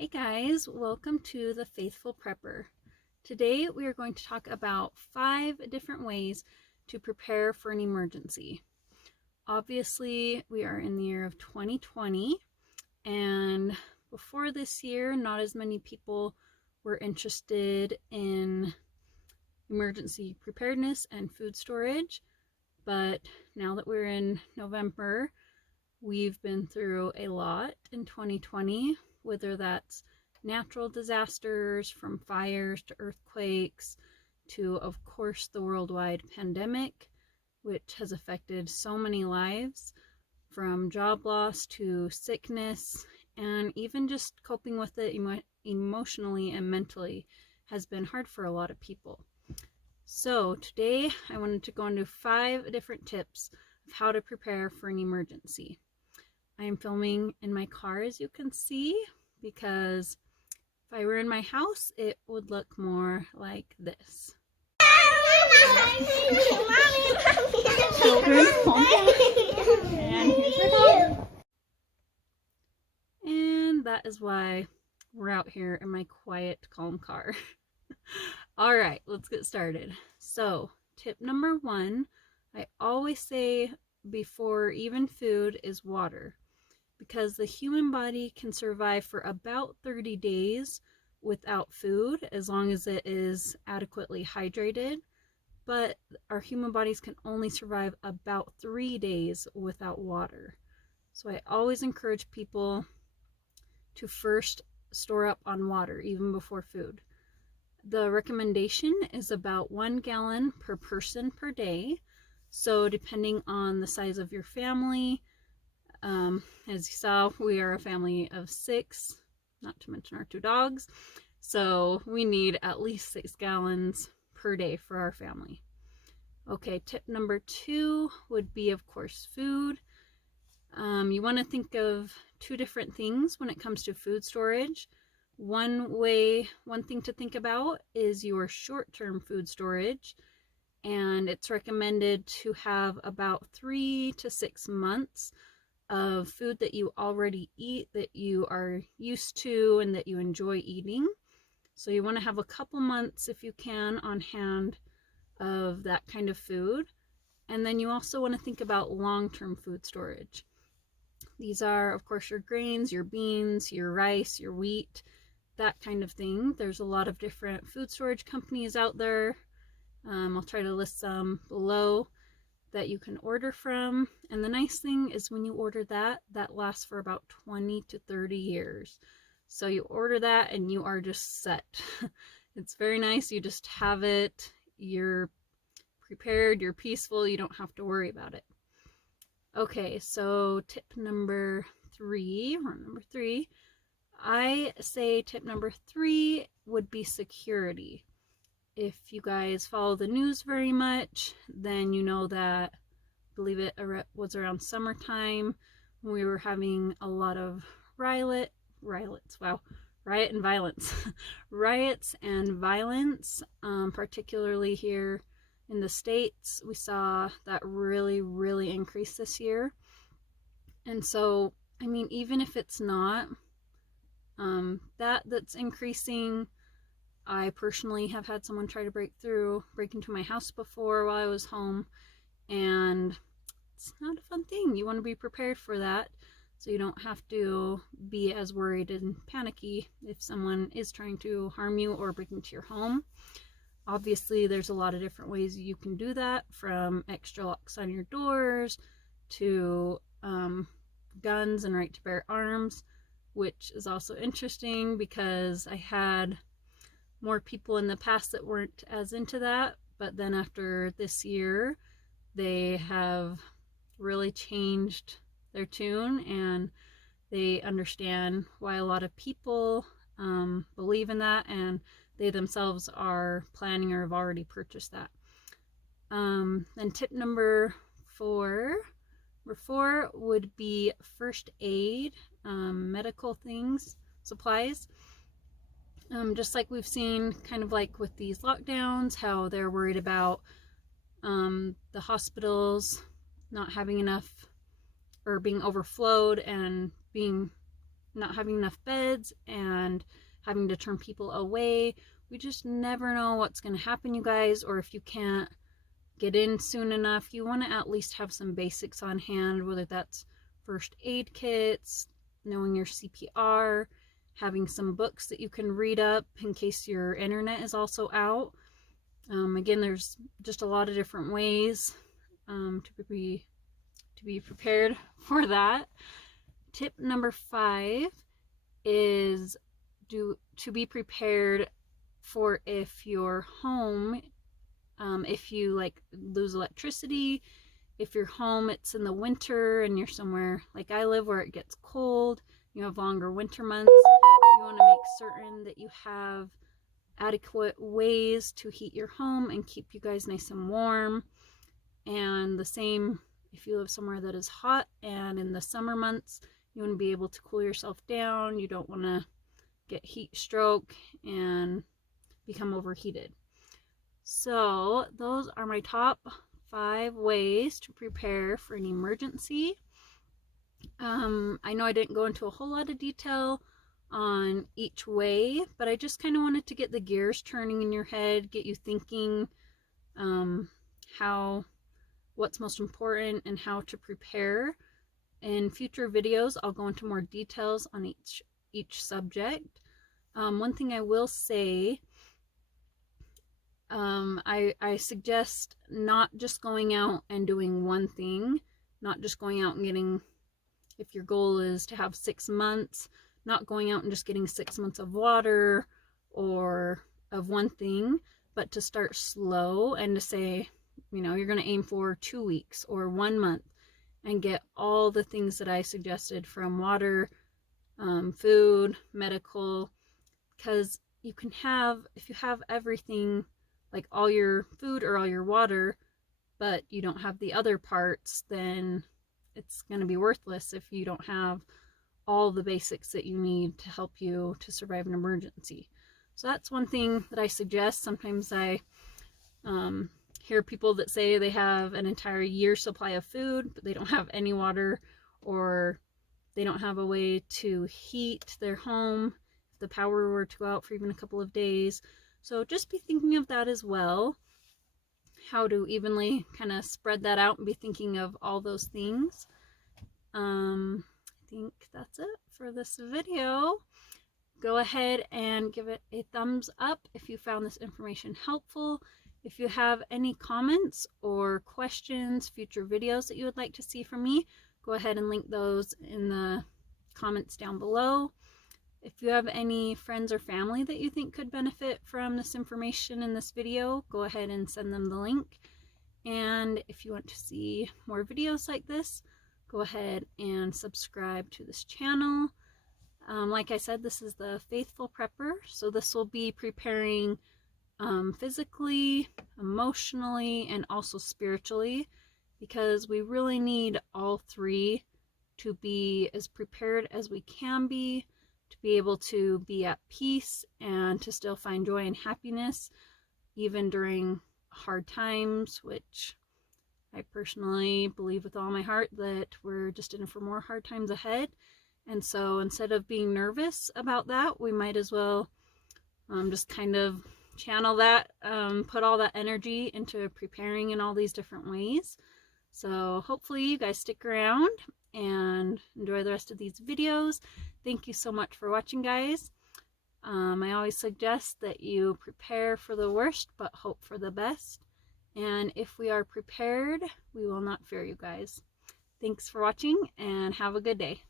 Hey guys, welcome to the Faithful Prepper. Today we are going to talk about 5 different ways to prepare for an emergency. Obviously, we are in the year of 2020, and before this year, not as many people were interested in emergency preparedness and food storage, but now that we're in November, we've been through a lot in 2020, whether that's natural disasters from fires to earthquakes to, of course, the worldwide pandemic, which has affected so many lives, from job loss to sickness, and even just coping with it emotionally and mentally has been hard for a lot of people. So today I wanted to go into 5 different tips of how to prepare for an emergency. I am filming in my car, as you can see, because if I were in my house, it would look more like this. Children, calm down. And here's your dog. And that is why we're out here in my quiet, calm car. All right, let's get started. So, tip number 1, I always say before even food is water, because the human body can survive for about 30 days without food as long as it is adequately hydrated, but our human bodies can only survive about 3 days without water. So I always encourage people to first store up on water even before food. The recommendation is about 1 gallon per person per day. So depending on the size of your family, as you saw, we are a family of 6, not to mention our 2 dogs. So we need at least 6 gallons per day for our family. Okay, tip number 2 would be, of course, food. You want to think of 2 different things when it comes to food storage. One thing to think about is your short-term food storage, and it's recommended to have about 3 to 6 months of food that you already eat, that you are used to and that you enjoy eating. So you want to have a couple months, if you can, on hand of that kind of food. And then you also want to think about long-term food storage. These are, of course, your grains, your beans, your rice, your wheat, that kind of thing. There's a lot of different food storage companies out there. I'll try to list some below that you can order from. And the nice thing is when you order that lasts for about 20 to 30 years. So you order that and you are just set. It's very nice. You just have it. You're prepared. You're peaceful. You don't have to worry about it. Okay, so tip number 3, I say tip number 3 would be security. If you guys follow the news very much, then you know that, I believe it was around summertime when we were having a lot of riot and violence. Riots and violence, particularly here in the States. We saw that really increase this year. And so, I mean, even if it's not that's increasing, I personally have had someone try to break into my house before while I was home, and it's not a fun thing. You want to be prepared for that so you don't have to be as worried and panicky if someone is trying to harm you or break into your home. Obviously, there's a lot of different ways you can do that, from extra locks on your doors to guns and right to bear arms, which is also interesting because I had more people in the past that weren't as into that, but then after this year, they have really changed their tune and they understand why a lot of people believe in that, and they themselves are planning or have already purchased that. Then tip number 4 would be first aid, medical things, supplies. Just like we've seen kind of like with these lockdowns, how they're worried about the hospitals not having enough or being overflowed and being not having enough beds and having to turn people away. We just never know what's going to happen, you guys, or if you can't get in soon enough, you want to at least have some basics on hand, whether that's first aid kits, knowing your CPR, having some books that you can read up in case your internet is also out. Again, there's just a lot of different ways to be prepared for that. Tip number 5 is to be prepared for if your home, if you like lose electricity, if your home it's in the winter and you're somewhere like I live where it gets cold, you have longer winter months, you want to make certain that you have adequate ways to heat your home and keep you guys nice and warm. And the same if you live somewhere that is hot and in the summer months, you want to be able to cool yourself down. You don't want to get heat stroke and become overheated. So those are my top 5 ways to prepare for an emergency. I know I didn't go into a whole lot of detail on each way, but I just kind of wanted to get the gears turning in your head, get you thinking what's most important and how to prepare. In future videos, I'll go into more details on each subject. One thing I will say, I suggest not just going out and doing one thing, not just going out and getting, if your goal is to have 6 months, not going out and just getting 6 months of water or of one thing, but to start slow and to say, you know, you're going to aim for 2 weeks or 1 month and get all the things that I suggested, from water, food, medical, because you can have, if you have everything, like all your food or all your water, but you don't have the other parts, then it's going to be worthless if you don't have all the basics that you need to help you to survive an emergency. So that's one thing that I suggest. Sometimes I hear people that say they have an entire year's supply of food, but they don't have any water, or they don't have a way to heat their home if the power were to go out for even a couple of days. So just be thinking of that as well, how to evenly kind of spread that out and be thinking of all those things. I think that's it for this video. Go ahead and give it a thumbs up if you found this information helpful. If you have any comments or questions, future videos that you would like to see from me, go ahead and link those in the comments down below. If you have any friends or family that you think could benefit from this information in this video, go ahead and send them the link. And if you want to see more videos like this, go ahead and subscribe to this channel. Like I said, this is the Faithful Prepper, so this will be preparing physically, emotionally, and also spiritually, because we really need all 3 to be as prepared as we can be, to be able to be at peace and to still find joy and happiness even during hard times, which I personally believe with all my heart that we're just in for more hard times ahead. And so instead of being nervous about that, we might as well just kind of channel that, put all that energy into preparing in all these different ways. So hopefully you guys stick around and enjoy the rest of these videos. Thank you so much for watching, guys. I always suggest that you prepare for the worst but hope for the best. And if we are prepared, we will not fear, you guys. Thanks for watching and have a good day.